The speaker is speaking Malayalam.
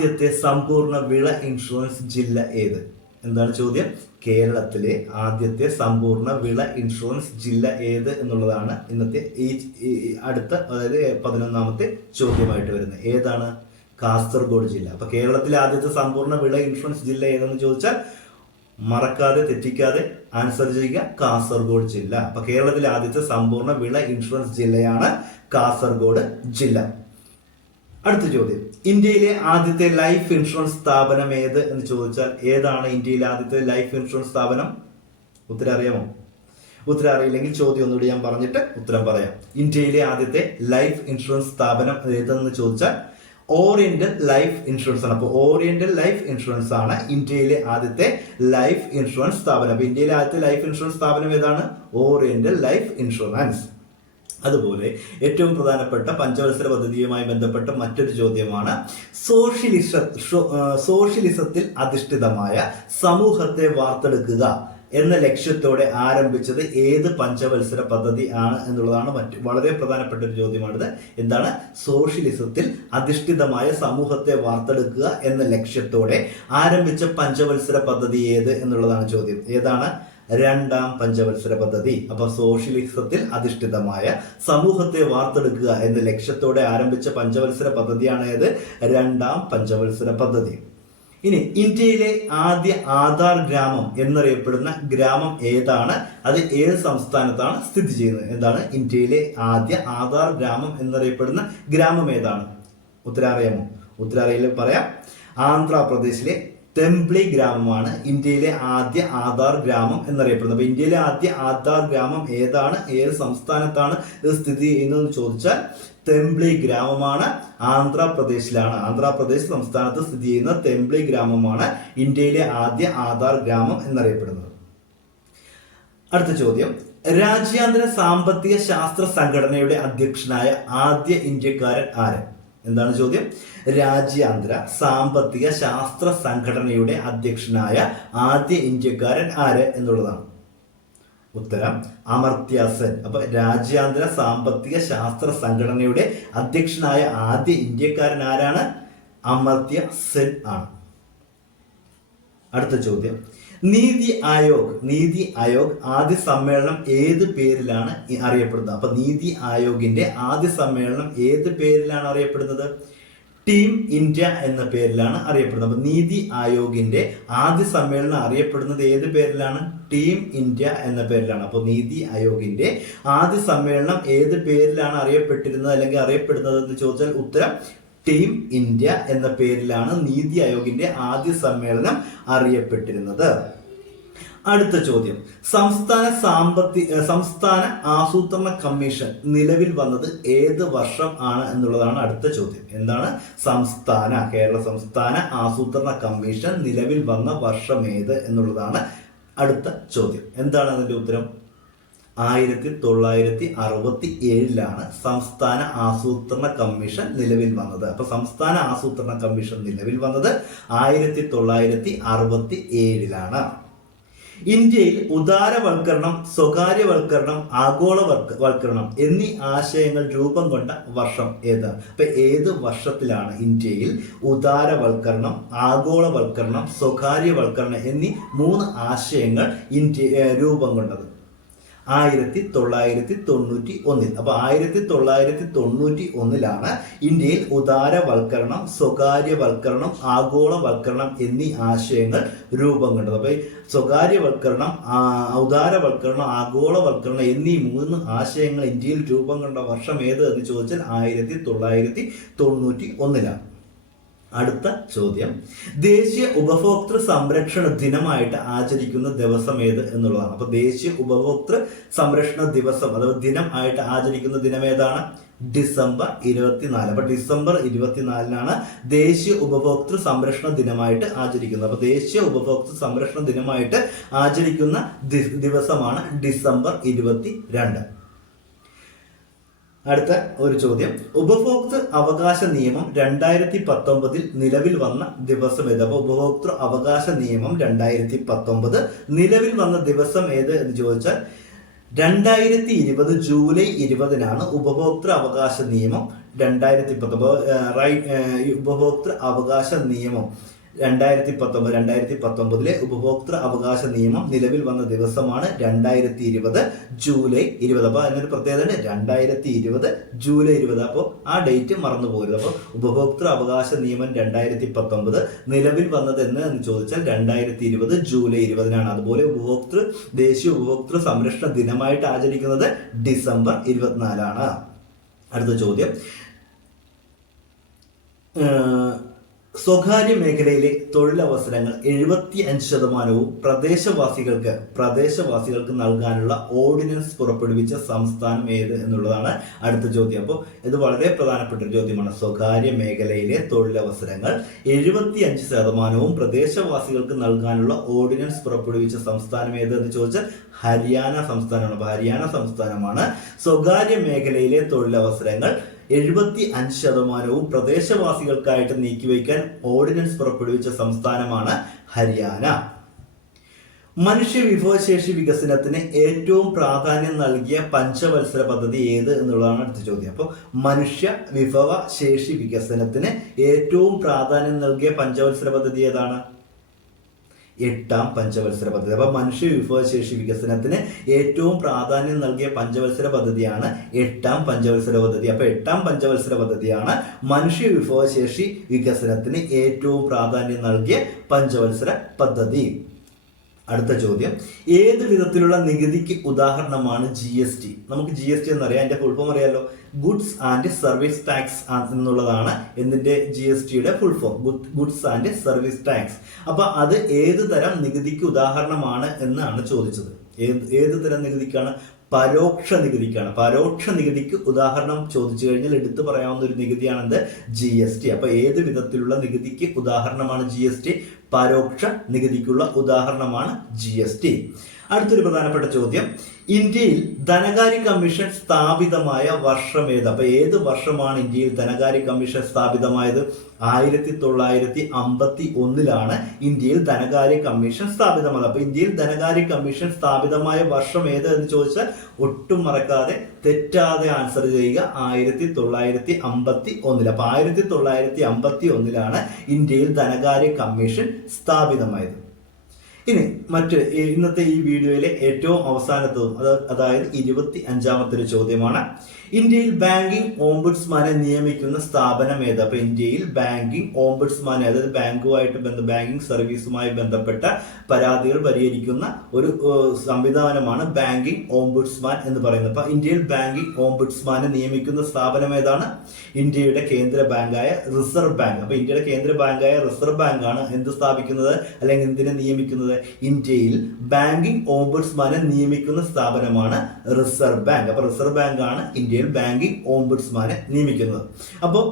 ആദ്യത്തെ സമ്പൂർണ വിള ഇൻഷുറൻസ് ജില്ല ഏത്? എന്താണ് ചോദ്യം? കേരളത്തിലെ ആദ്യത്തെ സമ്പൂർണ വിള ഇൻഷുറൻസ് ജില്ല ഏത് എന്നുള്ളതാണ് ഇന്നത്തെ ഈ അടുത്ത അതായത് പതിനൊന്നാമത്തെ ചോദ്യമായിട്ട് വരുന്നത്. ഏതാണ്? കാസർഗോഡ് ജില്ല. അപ്പൊ കേരളത്തിലെ ആദ്യത്തെ സമ്പൂർണ വിള ഇൻഷുറൻസ് ജില്ല ഏതെന്ന് ചോദിച്ചാൽ മറക്കാതെ തെറ്റിക്കാതെ ആൻസർ ചെയ്യുക കാസർഗോഡ് ജില്ല. അപ്പൊ കേരളത്തിലെ ആദ്യത്തെ സമ്പൂർണ വിള ഇൻഷുറൻസ് ജില്ലയാണ് കാസർഗോഡ് ജില്ല. അടുത്ത ചോദ്യം. ഇന്ത്യയിലെ ആദ്യത്തെ ലൈഫ് ഇൻഷുറൻസ് സ്ഥാപനം ഏത് എന്ന് ചോദിച്ചാൽ ഏതാണ് ഇന്ത്യയിലെ ആദ്യത്തെ ലൈഫ് ഇൻഷുറൻസ് സ്ഥാപനം? ഉത്തരം അറിയാമോ ഉത്തരം അറിയില്ലെങ്കിൽ ചോദ്യം ഒന്നുകൂടി ഞാൻ പറഞ്ഞിട്ട് ഉത്തരം പറയാം. ഇന്ത്യയിലെ ആദ്യത്തെ ലൈഫ് ഇൻഷുറൻസ് സ്ഥാപനം ഏതെന്ന് ചോദിച്ചാൽ ഓറിയന്റൽ ലൈഫ് ഇൻഷുറൻസ് ആണ്. അപ്പോൾ ഓറിയന്റൽ ലൈഫ് ഇൻഷുറൻസ് ആണ് ഇന്ത്യയിലെ ആദ്യത്തെ ലൈഫ് ഇൻഷുറൻസ് സ്ഥാപനം. അപ്പൊ ഇന്ത്യയിലെ ആദ്യത്തെ ലൈഫ് ഇൻഷുറൻസ് സ്ഥാപനം ഏതാണ്? ഓറിയന്റൽ ലൈഫ് ഇൻഷുറൻസ് അതുപോലെ ഏറ്റവും പ്രധാനപ്പെട്ട പഞ്ചവത്സര പദ്ധതിയുമായി ബന്ധപ്പെട്ട മറ്റൊരു ചോദ്യമാണ് സോഷ്യലിസ സോഷ്യലിസത്തിൽ അധിഷ്ഠിതമായ സമൂഹത്തെ വാർത്തെടുക്കുക എന്ന ലക്ഷ്യത്തോടെ ആരംഭിച്ചത് ഏത് പഞ്ചവത്സര പദ്ധതി ആണ് എന്നുള്ളതാണ് മറ്റ് വളരെ പ്രധാനപ്പെട്ട ഒരു ചോദ്യമാണിത്. എന്താണ്? സോഷ്യലിസത്തിൽ അധിഷ്ഠിതമായ സമൂഹത്തെ വാർത്തെടുക്കുക എന്ന ലക്ഷ്യത്തോടെ ആരംഭിച്ച പഞ്ചവത്സര പദ്ധതി ഏത് എന്നുള്ളതാണ് ചോദ്യം. ഏതാണ്? രണ്ടാം പഞ്ചവത്സര പദ്ധതി. അപ്പൊ സോഷ്യലിസത്തിൽ അധിഷ്ഠിതമായ സമൂഹത്തെ വാർത്തെടുക്കുക എന്ന ലക്ഷ്യത്തോടെ ആരംഭിച്ച പഞ്ചവത്സര പദ്ധതിയാണ് ഏത് രണ്ടാം പഞ്ചവത്സര പദ്ധതി. ഇനി ഇന്ത്യയിലെ ആദ്യ ആധാർ ഗ്രാമം എന്നറിയപ്പെടുന്ന ഗ്രാമം ഏതാണ്? അത് ഏത് സംസ്ഥാനത്താണ് സ്ഥിതി ചെയ്യുന്നത്? എന്താണ്? ഇന്ത്യയിലെ ആദ്യ ആധാർ ഗ്രാമം എന്നറിയപ്പെടുന്ന ഗ്രാമം ഏതാണ്? ഉത്തരാറിയാമോ? ഉത്തരാറിയയിൽ പറയാം. ആന്ധ്രാപ്രദേശിലെ തെംപ്ലി ഗ്രാമമാണ് ഇന്ത്യയിലെ ആദ്യ ആധാർ ഗ്രാമം എന്നറിയപ്പെടുന്നത്. അപ്പൊ ഇന്ത്യയിലെ ആദ്യ ആധാർ ഗ്രാമം ഏതാണ്? ഏത് സംസ്ഥാനത്താണ് ഇത് സ്ഥിതി ചെയ്യുന്നതെന്ന് ചോദിച്ചാൽ തെംപ്ലി ഗ്രാമമാണ് ആന്ധ്രാപ്രദേശിലാണ്. ആന്ധ്രാപ്രദേശ് സംസ്ഥാനത്ത് സ്ഥിതി ചെയ്യുന്ന തെംപ്ലി ഗ്രാമമാണ് ഇന്ത്യയിലെ ആദ്യ ആധാർ ഗ്രാമം എന്നറിയപ്പെടുന്നത്. അടുത്ത ചോദ്യം. രാജ്യാന്തര സാമ്പത്തിക ശാസ്ത്ര സംഘടനയുടെ അധ്യക്ഷനായ ആദ്യ ഇന്ത്യക്കാരൻ ആര്? എന്താണ് ചോദ്യം? രാജ്യാന്തര സാമ്പത്തിക ശാസ്ത്ര സംഘടനയുടെ അധ്യക്ഷനായ ആദ്യ ഇന്ത്യക്കാരൻ ആര് എന്നുള്ളതാണ്. ഉത്തരം അമർത്യ സെൻ. അപ്പൊ രാജ്യാന്തര സാമ്പത്തിക ശാസ്ത്ര സംഘടനയുടെ അധ്യക്ഷനായ ആദ്യ ഇന്ത്യക്കാരൻ ആരാണ്? അമർത്യ സെൻ ആണ്. അടുത്ത ചോദ്യം. നീതി ആയോഗ് നീതി ആയോഗ് ആദ്യ സമ്മേളനം ഏത് പേരിലാണ് അറിയപ്പെടുന്നത്? അപ്പൊ നീതി ആയോഗിന്റെ ആദ്യ സമ്മേളനം ഏത് പേരിലാണ് അറിയപ്പെടുന്നത്? ടീം ഇന്ത്യ എന്ന പേരിലാണ് അറിയപ്പെടുന്നത്. അപ്പൊ നീതി ആയോഗിന്റെ ആദ്യ സമ്മേളനം അറിയപ്പെടുന്നത് ഏത് പേരിലാണ്? ടീം ഇന്ത്യ എന്ന പേരിലാണ്. അപ്പോൾ നീതി ആയോഗിന്റെ ആദ്യ സമ്മേളനം ഏത് പേരിലാണ് അറിയപ്പെട്ടിരുന്നത് അല്ലെങ്കിൽ അറിയപ്പെടുന്നത് എന്ന് ചോദിച്ചാൽ ഉത്തരം ടീം ഇന്ത്യ എന്ന പേരിലാണ് നീതി ആയോഗിന്റെ ആദ്യ സമ്മേളനം അറിയപ്പെട്ടിരുന്നത്. അടുത്ത ചോദ്യം. സംസ്ഥാന സാമ്പത്തിക സംസ്ഥാന ആസൂത്രണ കമ്മീഷൻ നിലവിൽ വന്നത് ഏത് വർഷം ആണ് എന്നുള്ളതാണ് അടുത്ത ചോദ്യം. എന്താണ്? സംസ്ഥാന കേരള സംസ്ഥാന ആസൂത്രണ കമ്മീഷൻ നിലവിൽ വന്ന വർഷം ഏത് എന്നുള്ളതാണ് അടുത്ത ചോദ്യം. എന്താണ് അതിന്റെ ഉത്തരം? ആയിരത്തി തൊള്ളായിരത്തി അറുപത്തി ഏഴിലാണ് സംസ്ഥാന ആസൂത്രണ കമ്മീഷൻ നിലവിൽ വന്നത്. അപ്പൊ സംസ്ഥാന ആസൂത്രണ കമ്മീഷൻ നിലവിൽ വന്നത് ആയിരത്തി തൊള്ളായിരത്തി അറുപത്തി ഏഴിലാണ് ഇന്ത്യയിൽ ഉദാരവൽക്കരണം സ്വകാര്യവൽക്കരണം ആഗോളവൽക്കരണം വൽക്കരണം എന്നീ ആശയങ്ങൾ രൂപം കൊണ്ട വർഷം ഏതാണ്? അപ്പൊ ഏത് വർഷത്തിലാണ് ഇന്ത്യയിൽ ഉദാരവൽക്കരണം ആഗോളവൽക്കരണം സ്വകാര്യവൽക്കരണം എന്നീ മൂന്ന് ആശയങ്ങൾ ഇന്ത്യ രൂപം കൊണ്ടത്? ആയിരത്തി തൊള്ളായിരത്തി തൊണ്ണൂറ്റി ഒന്നിൽ അപ്പൊ ആയിരത്തി തൊള്ളായിരത്തി തൊണ്ണൂറ്റി ഒന്നിലാണ് ഇന്ത്യയിൽ ഉദാരവൽക്കരണം സ്വകാര്യവൽക്കരണം ആഗോളവൽക്കരണം എന്നീ ആശയങ്ങൾ രൂപം കണ്ടത്. അപ്പൊ സ്വകാര്യവൽക്കരണം ഉദാരവൽക്കരണം ആഗോളവൽക്കരണം എന്നീ മൂന്ന് ആശയങ്ങൾ ഇന്ത്യയിൽ രൂപം കണ്ട വർഷം ഏത് എന്ന് ചോദിച്ചാൽ ആയിരത്തി തൊള്ളായിരത്തി തൊണ്ണൂറ്റി ഒന്നിലാണ് അടുത്ത ചോദ്യം. ദേശീയ ഉപഭോക്തൃ സംരക്ഷണ ദിനമായിട്ട് ആചരിക്കുന്ന ദിവസം ഏത് എന്നുള്ളതാണ്. അപ്പൊ ദേശീയ ഉപഭോക്തൃ സംരക്ഷണ ദിവസം അഥവാ ദിനം ആയിട്ട് ആചരിക്കുന്ന ദിനം ഏതാണ്? ഡിസംബർ ഇരുപത്തിനാല്. അപ്പൊ ഡിസംബർ ഇരുപത്തിനാലിനാണ് ദേശീയ ഉപഭോക്തൃ സംരക്ഷണ ദിനമായിട്ട് ആചരിക്കുന്നത്. അപ്പൊ ദേശീയ ഉപഭോക്തൃ സംരക്ഷണ ദിനമായിട്ട് ആചരിക്കുന്ന ദിവസമാണ് ഡിസംബർ ഇരുപത്തി അടുത്ത ഒരു ചോദ്യം. ഉപഭോക്തൃ അവകാശ നിയമം രണ്ടായിരത്തി പത്തൊമ്പതിൽ നിലവിൽ വന്ന ദിവസം ഏത്? അപ്പൊ ഉപഭോക്തൃ അവകാശ നിയമം രണ്ടായിരത്തി പത്തൊമ്പത് നിലവിൽ വന്ന ദിവസം ഏത് എന്ന് ചോദിച്ചാൽ രണ്ടായിരത്തി ഇരുപത് ജൂലൈ ഇരുപതിനാണ് ഉപഭോക്തൃ അവകാശ നിയമം രണ്ടായിരത്തി പത്തൊമ്പത് ഉപഭോക്തൃ അവകാശ നിയമം രണ്ടായിരത്തി പത്തൊമ്പത് രണ്ടായിരത്തി പത്തൊമ്പതിലെ ഉപഭോക്തൃ അവകാശ നിയമം നിലവിൽ വന്ന ദിവസമാണ് രണ്ടായിരത്തി ഇരുപത് ജൂലൈ ഇരുപത്. അപ്പോൾ അതിനൊരു പ്രത്യേകത രണ്ടായിരത്തി ഇരുപത് ജൂലൈ ഇരുപത്. അപ്പോൾ ആ ഡേറ്റ് മറന്നു പോകരുത് അപ്പോൾ ഉപഭോക്തൃ അവകാശ നിയമം രണ്ടായിരത്തി പത്തൊമ്പത് നിലവിൽ വന്നത് എന്ന് ചോദിച്ചാൽ രണ്ടായിരത്തി ഇരുപത് ജൂലൈ ഇരുപതിനാണ്. അതുപോലെ ഉപഭോക്തൃ ദേശീയ ഉപഭോക്തൃ സംരക്ഷണ ദിനമായിട്ട് ആചരിക്കുന്നത് ഡിസംബർ ഇരുപത്തിനാലാണ്. അടുത്ത ചോദ്യം. സ്വകാര്യ മേഖലയിലെ തൊഴിലവസരങ്ങൾ എഴുപത്തി അഞ്ച് ശതമാനവും പ്രദേശവാസികൾക്ക് പ്രദേശവാസികൾക്ക് നൽകാനുള്ള ഓർഡിനൻസ് പുറപ്പെടുവിച്ച സംസ്ഥാനം ഏത് എന്നുള്ളതാണ് അടുത്ത ചോദ്യം. അപ്പോൾ ഇത് വളരെ പ്രധാനപ്പെട്ട ഒരു ചോദ്യമാണ്. സ്വകാര്യ മേഖലയിലെ തൊഴിലവസരങ്ങൾ എഴുപത്തി അഞ്ച് ശതമാനവും പ്രദേശവാസികൾക്ക് നൽകാനുള്ള ഓർഡിനൻസ് പുറപ്പെടുവിച്ച സംസ്ഥാനം ഏത് എന്ന് ചോദിച്ചാൽ ഹരിയാന സംസ്ഥാനമാണ്. അപ്പോൾ ഹരിയാന സംസ്ഥാനമാണ്. സ്വകാര്യ മേഖലയിലെ തൊഴിലവസരങ്ങൾ എഴുപത്തി അഞ്ച് ശതമാനവും പ്രദേശവാസികൾക്കായിട്ട് നീക്കിവയ്ക്കാൻ ഓർഡിനൻസ് പുറപ്പെടുവിച്ച സംസ്ഥാനമാണ് ഹരിയാന. മനുഷ്യ വിഭവശേഷി വികസനത്തിന് ഏറ്റവും പ്രാധാന്യം നൽകിയ പഞ്ചവത്സര പദ്ധതി ഏത് എന്നുള്ളതാണ് അടുത്ത ചോദ്യം. അപ്പോൾ മനുഷ്യ വിഭവശേഷി വികസനത്തിന് ഏറ്റവും പ്രാധാന്യം നൽകിയ പഞ്ചവത്സര പദ്ധതി ഏതാണ്? എട്ടാം പഞ്ചവത്സര പദ്ധതി. അപ്പൊ മനുഷ്യ വിഭവശേഷി വികസനത്തിന് ഏറ്റവും പ്രാധാന്യം നൽകിയ പഞ്ചവത്സര പദ്ധതിയാണ് എട്ടാം പഞ്ചവത്സര പദ്ധതി. അപ്പൊ എട്ടാം പഞ്ചവത്സര പദ്ധതിയാണ് മനുഷ്യ വിഭവശേഷി വികസനത്തിന് ഏറ്റവും പ്രാധാന്യം നൽകിയ പഞ്ചവത്സര പദ്ധതി. അടുത്ത ചോദ്യം. ഏത് വിധത്തിലുള്ള നികുതിക്ക് ഉദാഹരണമാണ് ജി എസ് ടി നമുക്ക് ജി എസ് ടി എന്നറിയാം. അതിന്റെ ഫുൾ ഫോം അറിയാലോ. ഗുഡ്സ് ആൻഡ് സർവീസ് ടാക്സ് എന്നുള്ളതാണ് എന്നിന്റെ ജി എസ് ടിയുടെ full form goods and service tax അപ്പൊ അത് ഏത് തരം നികുതിക്ക് ഉദാഹരണമാണ് എന്നാണ് ചോദിച്ചത്. ഏത് ഏത് തരം നികുതിക്കാണ്? പരോക്ഷ നികുതിക്കാണ്. പരോക്ഷ നികുതിക്ക് ഉദാഹരണം ചോദിച്ചു കഴിഞ്ഞാൽ എടുത്തു പറയാവുന്ന ഒരു നികുതിയാണ് എന്ത് ജി എസ് ടി അപ്പൊ ഏത് വിധത്തിലുള്ള നികുതിക്ക് ഉദാഹരണമാണ് ജി എസ് ടി പരോക്ഷ നികുതിക്കുള്ള ഉദാഹരണമാണ് ജി എസ് ടി അടുത്തൊരു പ്രധാനപ്പെട്ട ചോദ്യം. ഇന്ത്യയിൽ ധനകാര്യ കമ്മീഷൻ സ്ഥാപിതമായ വർഷം ഏത്? അപ്പൊ ഏത് വർഷമാണ് ഇന്ത്യയിൽ ധനകാര്യ കമ്മീഷൻ സ്ഥാപിതമായത്? ആയിരത്തി തൊള്ളായിരത്തി അമ്പത്തി ഒന്നിലാണ് ഇന്ത്യയിൽ ധനകാര്യ കമ്മീഷൻ സ്ഥാപിതമായത്. അപ്പൊ ഇന്ത്യയിൽ ധനകാര്യ കമ്മീഷൻ സ്ഥാപിതമായ വർഷം ഏത് എന്ന് ചോദിച്ചാൽ ഒട്ടും മറക്കാതെ തെറ്റാതെ ആൻസർ ചെയ്യുക ആയിരത്തി തൊള്ളായിരത്തി അമ്പത്തി ഒന്നിൽ അപ്പൊ ആയിരത്തി തൊള്ളായിരത്തി അമ്പത്തി ഒന്നിലാണ് ഇന്ത്യയിൽ ധനകാര്യ കമ്മീഷൻ സ്ഥാപിതമായത്. ഇനി മറ്റ് ഇന്നത്തെ ഈ വീഡിയോയിലെ ഏറ്റവും അവസാനത്തതും അത് അതായത് ഇരുപത്തി അഞ്ചാമത്തെ ഒരു ചോദ്യമാണ്. ഇന്ത്യയിൽ ബാങ്കിംഗ് ഓംബുഡ്സ്മാനെ നിയമിക്കുന്ന സ്ഥാപനം ഏത്? അപ്പൊ ഇന്ത്യയിൽ ബാങ്കിംഗ് ഓംബുഡ്സ്മാനെ അതായത് ബാങ്കുമായിട്ട് ബന്ധ ബാങ്കിംഗ് സർവീസുമായി ബന്ധപ്പെട്ട പരാതികൾ പരിഹരിക്കുന്ന ഒരു സംവിധാനമാണ് ബാങ്കിംഗ് ഓംബുഡ്സ്മാൻ എന്ന് പറയുന്നത്. അപ്പൊ ഇന്ത്യയിൽ ബാങ്കിംഗ് ഓംബുഡ്സ്മാനെ നിയമിക്കുന്ന സ്ഥാപനം ഏതാണ്? ഇന്ത്യയുടെ കേന്ദ്ര ബാങ്കായ റിസർവ് ബാങ്ക്. അപ്പൊ ഇന്ത്യയുടെ കേന്ദ്ര ബാങ്കായ റിസർവ് ബാങ്ക് ആണ് എന്ത് സ്ഥാപിക്കുന്നത്? അല്ലെങ്കിൽ എന്തിനെ നിയമിക്കുന്നത്? ഇന്ത്യയിൽ ബാങ്കിംഗ് ഓംബുഡ്സ്മാനെ നിയമിക്കുന്ന സ്ഥാപനമാണ് റിസർവ് ബാങ്ക്. അപ്പൊ റിസർവ് ബാങ്ക് ആണ് ഇന്ത്യയിൽ ബാങ്കിംഗ് ഓംബുഡ്സ്മാനെ നിയമിക്കുന്നത്. അപ്പോൾ